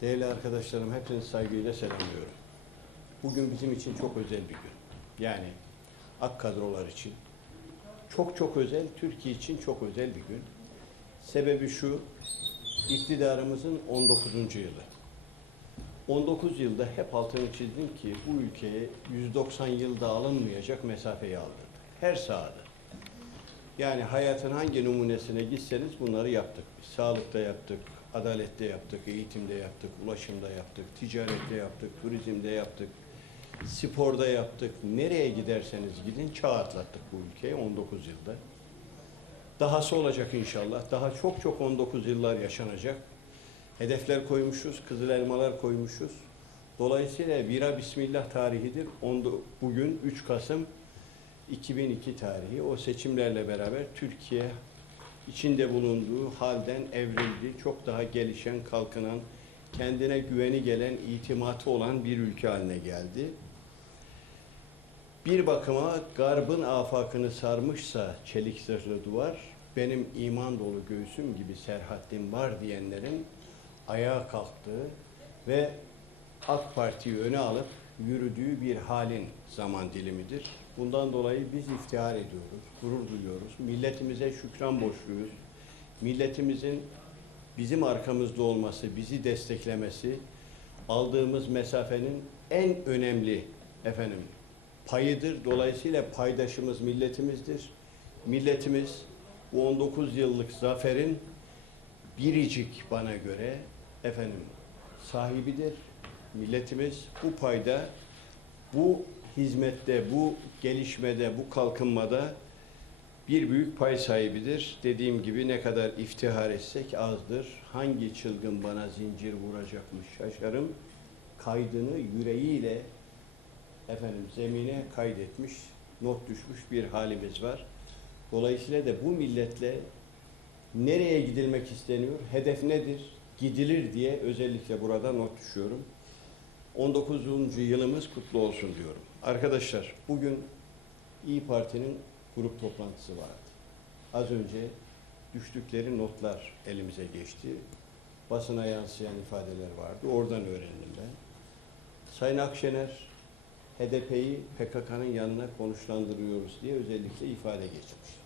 Değerli arkadaşlarım, hepinizi saygıyla selamlıyorum. Bugün bizim için çok özel bir gün. Yani AK kadrolar için çok çok özel, Türkiye için çok özel bir gün. Sebebi şu, iktidarımızın 19. yılı. 19 yılda hep altını çizdim ki bu ülkeye 190 yılda alınmayacak mesafeyi aldırdık. Her sahada. Yani hayatın hangi numunesine gitseniz bunları yaptık. Sağlıkta yaptık, adalette yaptık, eğitimde yaptık, ulaşımda yaptık, ticarette yaptık, turizmde yaptık, sporda yaptık. Nereye giderseniz gidin çağ atlattık bu ülkeye 19 yılda. Dahası olacak inşallah. Daha çok çok 19 yıllar yaşanacak. Hedefler koymuşuz, kızıl elmalar koymuşuz. Dolayısıyla Vira Bismillah tarihidir. Bugün 3 Kasım 2002 tarihi. O seçimlerle beraber Türkiye içinde bulunduğu halden evrildi. Çok daha gelişen, kalkınan, kendine güveni gelen, itimatı olan bir ülke haline geldi. Bir bakıma garbın afakını sarmışsa çelik zırhlı duvar, benim iman dolu göğsüm gibi serhatlim var diyenlerin ayağa kalktığı ve AK Parti'yi öne alıp yürüdüğü bir halin zaman dilimidir. Bundan dolayı biz iftihar ediyoruz, gurur duyuyoruz. Milletimize şükran borçluyuz. Milletimizin bizim arkamızda olması, bizi desteklemesi, aldığımız mesafenin en önemli efendim payıdır. Dolayısıyla paydaşımız milletimizdir. Milletimiz bu 19 yıllık zaferin biricik bana göre efendim sahibidir. Milletimiz bu payda, bu hizmette, bu gelişmede, bu kalkınmada bir büyük pay sahibidir. Dediğim gibi ne kadar iftihar etsek azdır. Hangi çılgın bana zincir vuracakmış şaşarım. Kaydını yüreğiyle efendim zemine kaydetmiş, not düşmüş bir halimiz var. Dolayısıyla da bu milletle nereye gidilmek isteniyor, hedef nedir, gidilir diye özellikle burada not düşüyorum. 19. yılımız kutlu olsun diyorum. Arkadaşlar bugün İyi Parti'nin grup toplantısı vardı. Az önce düştükleri notlar elimize geçti. Basına yansıyan ifadeler vardı. Oradan öğrendim ben. Sayın Akşener HDP'yi PKK'nın yanına konuşlandırıyoruz diye özellikle ifade geçmiş.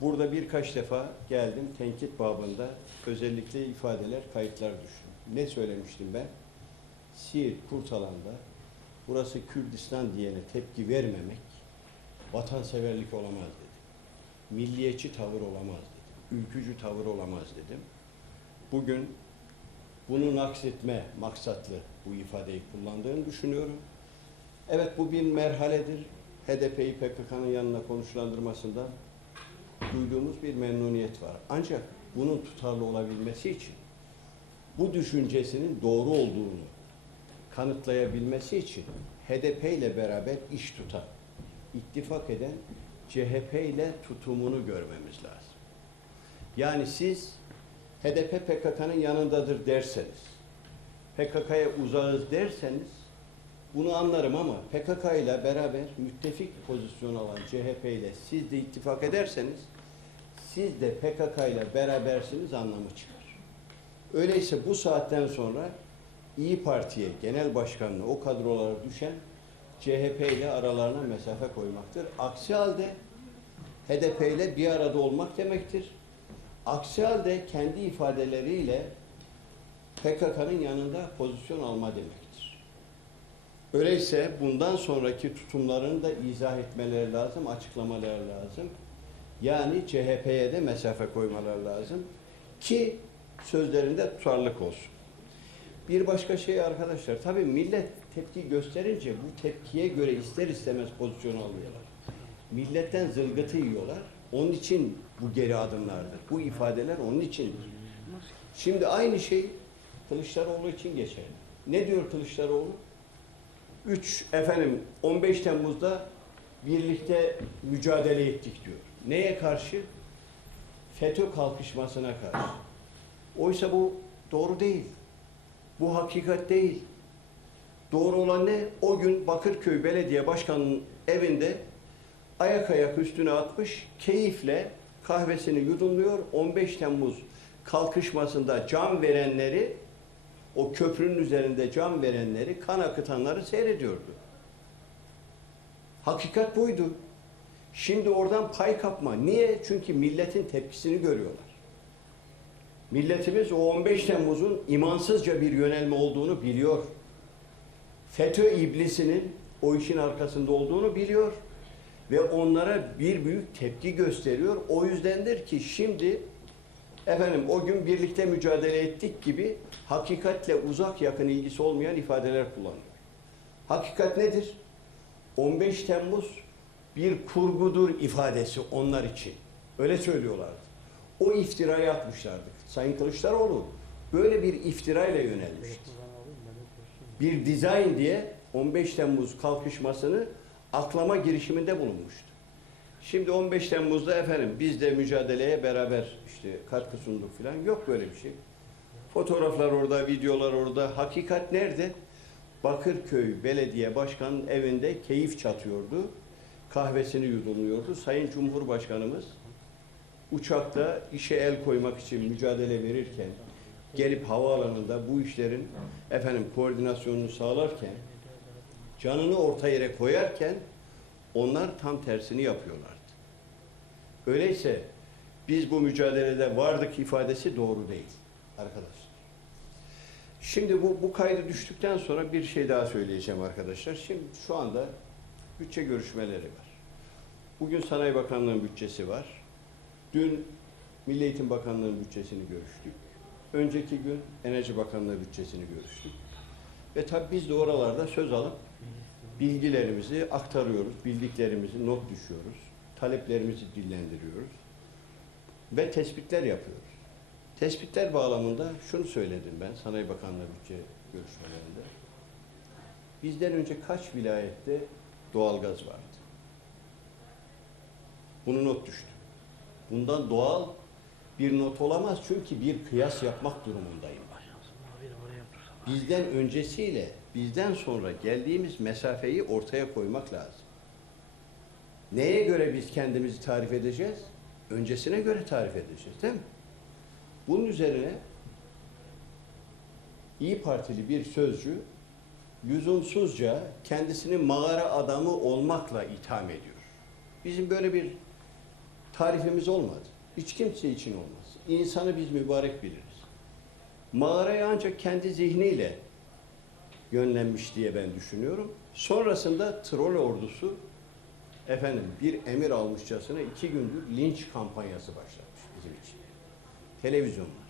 Burada birkaç defa geldim tenkit babında özellikle ifadeler, kayıtlar düştü. Ne söylemiştim ben? Siirt, Kurtalan'da burası Kürdistan diyene tepki vermemek vatanseverlik olamaz dedim. Milliyetçi tavır olamaz dedim. Ülkücü tavır olamaz dedim. Bugün bunu naksetme maksatlı bu ifadeyi kullandığını düşünüyorum. Evet bu bir merhaledir. HDP'yi PKK'nın yanına konuşlandırmasında duyduğumuz bir memnuniyet var. Ancak bunun tutarlı olabilmesi için bu düşüncesinin doğru olduğunu kanıtlayabilmesi için HDP ile beraber iş tutan, ittifak eden CHP ile tutumunu görmemiz lazım. Yani siz HDP PKK'nın yanındadır derseniz, PKK'ya uzağız derseniz bunu anlarım ama PKK ile beraber müttefik pozisyon alan CHP ile siz de ittifak ederseniz siz de PKK ile berabersiniz anlamı çıkar. Öyleyse bu saatten sonra İyi Parti'ye genel başkanlığı o kadrolara düşen CHP ile aralarına mesafe koymaktır. Aksi halde HDP ile bir arada olmak demektir. Aksi halde kendi ifadeleriyle PKK'nın yanında pozisyon alma demektir. Öyleyse bundan sonraki tutumlarını da izah etmeleri lazım, açıklamaları lazım. Yani CHP'ye de mesafe koymaları lazım ki sözlerinde tutarlılık olsun. Bir başka şey arkadaşlar, tabii millet tepki gösterince bu tepkiye göre ister istemez pozisyon alıyorlar. Milletten zılgıtı yiyorlar. Onun için bu geri adımlardır. Bu ifadeler onun içindir. Şimdi aynı şey Kılıçdaroğlu için geçerli. Ne diyor Kılıçdaroğlu? 3 efendim 15 Temmuz'da birlikte mücadele ettik diyor. Neye karşı? FETÖ kalkışmasına karşı. Oysa bu doğru değil. Bu hakikat değil. Doğru olan ne? O gün Bakırköy Belediye Başkanı'nın evinde ayak ayak üstüne atmış, keyifle kahvesini yudumluyor. 15 Temmuz kalkışmasında can verenleri o köprünün üzerinde can verenleri, kan akıtanları seyrediyordu. Hakikat buydu. Şimdi oradan pay kapma. Niye? Çünkü milletin tepkisini görüyorlar. Milletimiz o 15 Temmuz'un imansızca bir yönelme olduğunu biliyor. FETÖ iblisinin o işin arkasında olduğunu biliyor ve onlara bir büyük tepki gösteriyor. O yüzdendir ki şimdi efendim o gün birlikte mücadele ettik gibi hakikatle uzak yakın ilgisi olmayan ifadeler kullanıyor. Hakikat nedir? 15 Temmuz bir kurgudur ifadesi onlar için. Öyle söylüyorlardı. O iftirayı atmışlardı. Sayın Kılıçdaroğlu böyle bir iftirayla yönelmişti. Bir dizayn diye 15 Temmuz kalkışmasını aklama girişiminde bulunmuştu. Şimdi 15 Temmuz'da efendim biz de mücadeleye beraber işte katkı sunduk falan yok böyle bir şey. Fotoğraflar orada, videolar orada. Hakikat nerede? Bakırköy Belediye Başkanı'nın evinde keyif çatıyordu. Kahvesini yudumluyordu. Sayın Cumhurbaşkanımız uçakta işe el koymak için mücadele verirken gelip havaalanında bu işlerin efendim koordinasyonunu sağlarken canını orta yere koyarken onlar tam tersini yapıyorlardı. Öyleyse biz bu mücadelede vardık ifadesi doğru değil arkadaşlar. Şimdi bu, bu kaydı düştükten sonra bir şey daha söyleyeceğim arkadaşlar. Şimdi şu anda bütçe görüşmeleri var. Bugün Sanayi Bakanlığı'nın bütçesi var. Dün Milli Eğitim Bakanlığı'nın bütçesini görüştük. Önceki gün Enerji Bakanlığı bütçesini görüştük. Ve tabii biz de oralarda söz alıp bilgilerimizi aktarıyoruz, bildiklerimizi not düşüyoruz, taleplerimizi dillendiriyoruz ve tespitler yapıyoruz. Tespitler bağlamında şunu söyledim ben Sanayi Bakanlığı bütçe görüşmelerinde. Bizden önce kaç vilayette doğalgaz vardı? Bunu not düştüm. Bundan doğal bir not olamaz çünkü bir kıyas yapmak durumundayım. Bizden öncesiyle bizden sonra geldiğimiz mesafeyi ortaya koymak lazım. Neye göre biz kendimizi tarif edeceğiz? Öncesine göre tarif edeceğiz değil mi? Bunun üzerine İyi Partili bir sözcü lüzumsuzca kendisini mağara adamı olmakla itham ediyor. Bizim böyle bir tarifimiz olmadı. Hiç kimse için olmaz. İnsanı biz mübarek biliriz. Mağaraya ancak kendi zihniyle yönlenmiş diye ben düşünüyorum. Sonrasında troll ordusu efendim bir emir almışçasına iki gündür linç kampanyası başlatmış bizim için. Televizyonlar.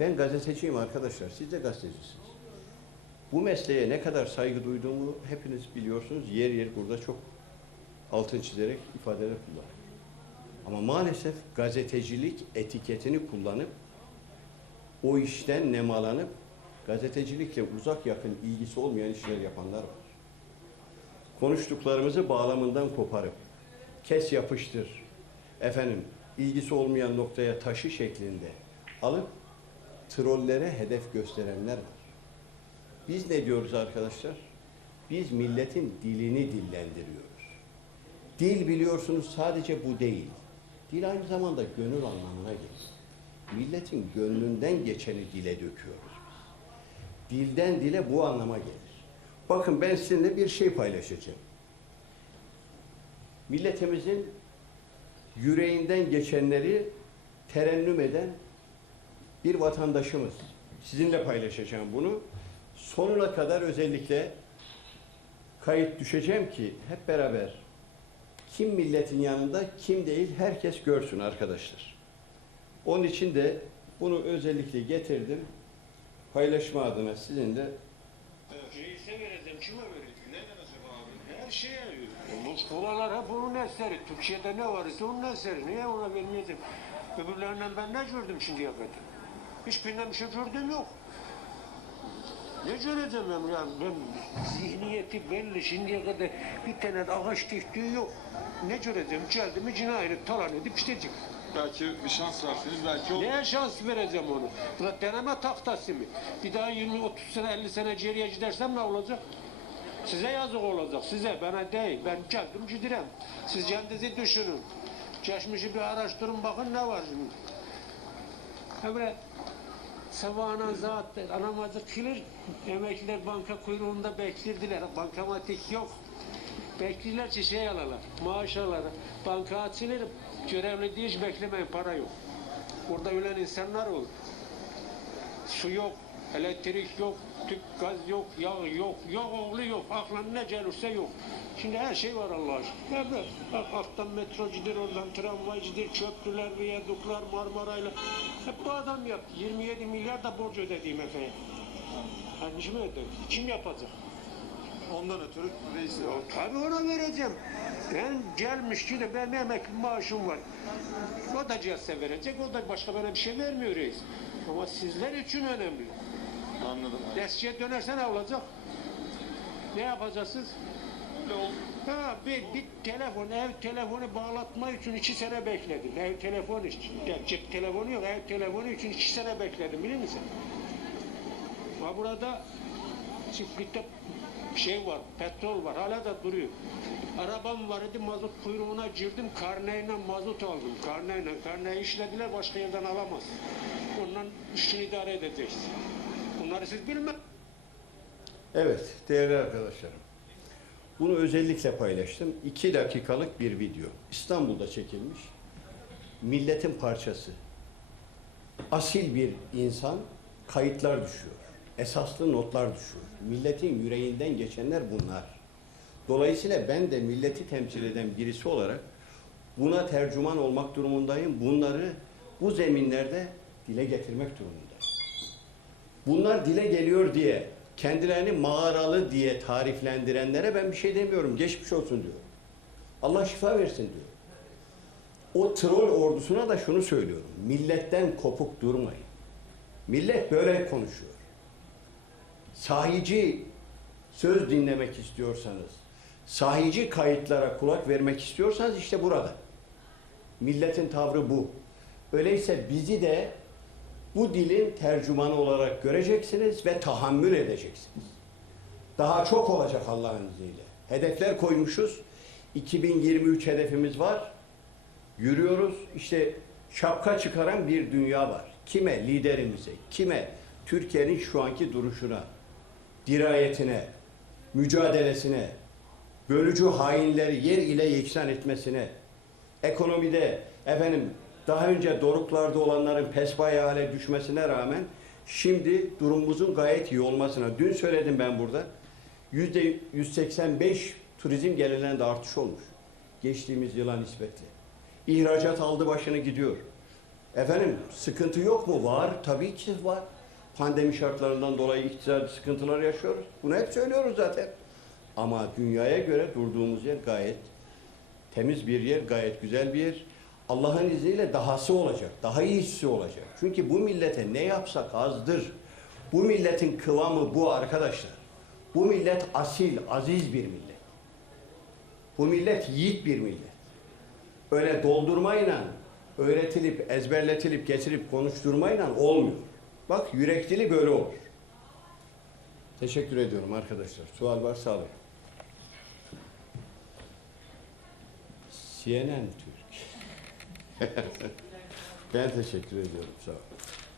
Ben gazeteciyim arkadaşlar. Siz de gazetecisiniz. Bu mesleğe ne kadar saygı duyduğumu hepiniz biliyorsunuz. Yer yer burada çok altın çizerek ifadeler kullanıyorum. Ama maalesef gazetecilik etiketini kullanıp o işten nemalanıp gazetecilikle uzak yakın ilgisi olmayan işler yapanlar var. Konuştuklarımızı bağlamından koparıp kes yapıştır efendim ilgisi olmayan noktaya taşı şeklinde alıp trollere hedef gösterenler var. Biz ne diyoruz arkadaşlar? Biz milletin dilini dillendiriyoruz. Dil biliyorsunuz sadece bu değil. Dil aynı zamanda gönül anlamına gelir. Milletin gönlünden geçeni dile döküyoruz. Dilden dile bu anlama gelir. Bakın ben sizinle bir şey paylaşacağım. Milletimizin yüreğinden geçenleri terennüm eden bir vatandaşımız. Sizinle paylaşacağım bunu. Sonuna kadar özellikle kayıt düşeceğim ki hep beraber kim milletin yanında kim değil herkes görsün arkadaşlar. Onun için de bunu özellikle getirdim. Paylaşma adına sizin de Reise vereceğim, kime vereceğim? Ne demek abi? Her şeye. Bu Buralar hep onun eseri. Türkiye'de ne var ise onun eseri. Niye ona vermeyeceğim? Öbürlerinden ben ne gördüm şimdiye kadar? Hiçbirinden bir şey gördüğüm yok. Ne göreceğim ben ya? Ben zihniyeti belli. Şimdiye kadar bir tane de ağaç diktiği yok. Ne göreceğim? Geldi mi cinayet talan edip işleyecek. Belki bir şans versiniz, belki o... Neye şans vereceğim onu? Buna deneme tahtası mı? Bir daha 20, 30 sene, 50 sene geriye gidersem ne olacak? Size yazık olacak, size, bana değil. Ben geldim gidirem. Siz kendinizi düşünün. Geçmişi bir araştırın bakın ne var şimdi. Evet. Sabahına zat namazı kılır. Emekliler banka kuyruğunda beklirdiler. Bankamatik yok. Bekliler ki şey alırlar, maaş alırlar. Banka açılır, görevli değil, hiç beklemeyin, para yok. Orada ölen insanlar oldu. Su yok, elektrik yok, tüp gaz yok, yağ yok, yok oğlu yok, aklına ne gelirse yok. Şimdi her şey var Allah aşkına. Evet. Bak alttan metrocidir, oradan tramvaycıdır, köprüler, viyaduklar, Marmarayla. Hep bu adam yaptı. 27 milyar da borç ödediğim efendim. Yani kim ödedi? Kim yapacak? Ondan ötürü reisi var. Tabii ona vereceğim. Ben gelmiş ki de benim emekli maaşım var. O da cihazsa verecek, o da başka bana bir şey vermiyor reis. Ama sizler için önemli. Anladım abi. Eskiye dönerse ne olacak? Ne yapacaksınız? Öyle oldu. Ha, bir, bir telefon, ev telefonu bağlatma için iki sene bekledim. Ev telefonu için. Cep telefonu yok, ev telefonu için iki sene bekledim biliyor musun? Ha burada çiftlikte şey var, petrol var, hala da duruyor. Arabam var idi, mazot kuyruğuna girdim, karneyle mazot aldım. Karneyle, karneyi işlediler, başka yerden alamaz. Ondan işini idare edeceksin. Bunları siz bilmez. Evet değerli arkadaşlarım. Bunu özellikle paylaştım. İki dakikalık bir video. İstanbul'da çekilmiş. Milletin parçası. Asil bir insan kayıtlar düşüyor. Esaslı notlar düşüyor. Milletin yüreğinden geçenler bunlar. Dolayısıyla ben de milleti temsil eden birisi olarak buna tercüman olmak durumundayım. Bunları bu zeminlerde dile getirmek durumundayım. Bunlar dile geliyor diye kendilerini mağaralı diye tariflendirenlere ben bir şey demiyorum. Geçmiş olsun diyor. Allah şifa versin diyor. O troll ordusuna da şunu söylüyorum. Milletten kopuk durmayın. Millet böyle konuşuyor. Sahici söz dinlemek istiyorsanız, sahici kayıtlara kulak vermek istiyorsanız işte burada. Milletin tavrı bu. Öyleyse bizi de bu dilin tercümanı olarak göreceksiniz ve tahammül edeceksiniz. Daha çok olacak Allah'ın izniyle. Hedefler koymuşuz. 2023 hedefimiz var. Yürüyoruz. İşte şapka çıkaran bir dünya var. Kime? Liderimize. Kime? Türkiye'nin şu anki duruşuna, dirayetine, mücadelesine, bölücü hainleri yer ile yeksan etmesine, ekonomide efendim daha önce doruklarda olanların pespaye hale düşmesine rağmen şimdi durumumuzun gayet iyi olmasına. Dün söyledim ben burada. Yüzde 185 turizm gelirlerinde artış olmuş. Geçtiğimiz yıla nispetle. İhracat aldı başını gidiyor. Efendim sıkıntı yok mu? Var. Tabii ki var. Pandemi şartlarından dolayı iktisadi sıkıntılar yaşıyoruz. Bunu hep söylüyoruz zaten. Ama dünyaya göre durduğumuz yer gayet temiz bir yer, gayet güzel bir yer. Allah'ın izniyle dahası olacak, daha iyisi olacak. Çünkü bu millete ne yapsak azdır. Bu milletin kıvamı bu arkadaşlar. Bu millet asil, aziz bir millet. Bu millet yiğit bir millet. Öyle doldurmayla, öğretilip, ezberletilip, getirip konuşturmayla olmuyor. Bak yürek dili böyle olur. Teşekkür ediyorum arkadaşlar. Sual varsa alın. CNN Türk. ben teşekkür ediyorum. Sağ ol.